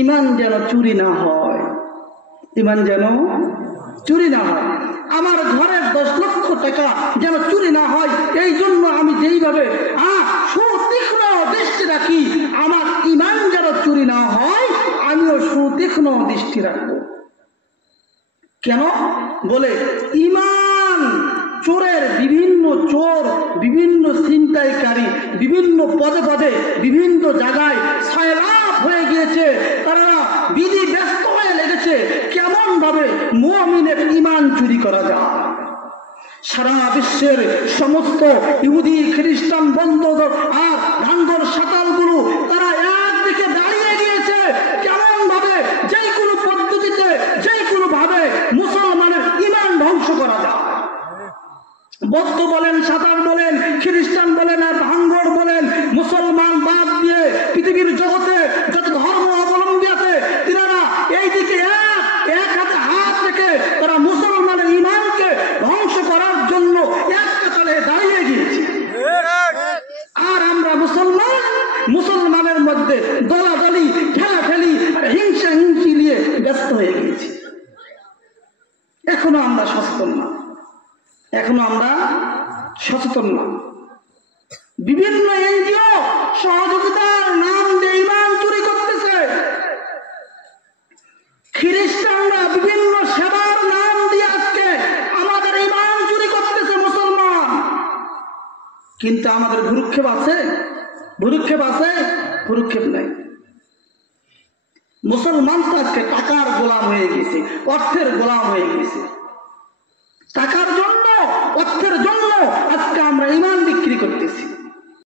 ইমান যেন চুরি না হয়, ইমান যেন চুরি না হয়। আমার ঘরের 10 লক্ষ টাকা যেন চুরি না হয়, এই জন্য আমি যেইভাবে সুতীক্ষ্ণ দৃষ্টি রাখি, আমার ইমান যেন চুরি না হয়, আমিও সুতীক্ষ্ণ দৃষ্টি রাখবো। কেন বলে, ইমান চোরের, বিভিন্ন চোর, বিভিন্ন ছিনতাইকারী, বিভিন্ন পদে পদে বিভিন্ন জায়গায় সয়লাভ হয়ে গিয়েছে, তারা বিধি ব্যস্ত হয়ে লেগেছে কেমন ভাবে মুমিনের ইমান চুরি করা যায়। সারা বিশ্বের সমস্ত ইহুদি খ্রিস্টান বন্ধ আর ভাঙ্গর সাতালগুলো তারা একদিকে দাঁড়িয়ে গিয়েছে কেমন ভাবে যে কোনো পদ্ধতিতে, যে কোনো ভাবে মুসলমানের ইমান ধ্বংস করা যায়। বৌদ্ধ বলেন, সাঁতার বলেন, খ্রিস্টান বলেন আর ভাঙ্গর বলেন, মুসলমান বাদ দিয়ে পৃথিবীর জগতে যত ধর্ম অবলম্বী আছে, তিনারা এই দিকে এক হাতে হাত রেখে তারা মুসলমানের ইমানকে ধ্বংস করার জন্য এক কাতারে দাঁড়িয়ে গিয়েছে। আর আমরা মুসলমানের মধ্যে দলাদলি, ঠেলাঠেলি আর হিংসা হিংসি নিয়ে ব্যস্ত হয়ে গিয়েছি। এখনো আমরা সচেতন না, এখনো আমরা সচেতন না। বিভিন্ন এনজিও সহযোগিতার নাম দিয়ে ইমান চুরি করতেছে, খ্রিস্টানরা বিভিন্ন সেবার নাম দিয়ে আজকে আমাদের ইমান চুরি করতেছে মুসলমান। কিন্তু আমাদের ভুরুক্ষেপ আছে, ভুরুক্ষেপ আছে, ভুরুক্ষেপ নাই। মুসলমান তো আজকে টাকার গোলাম হয়ে গেছে, অর্থের গোলাম হয়ে গেছে। টাকার জন্য, অর্থের জন্য আজকে আমরা ইমান বিক্রি করতেছি।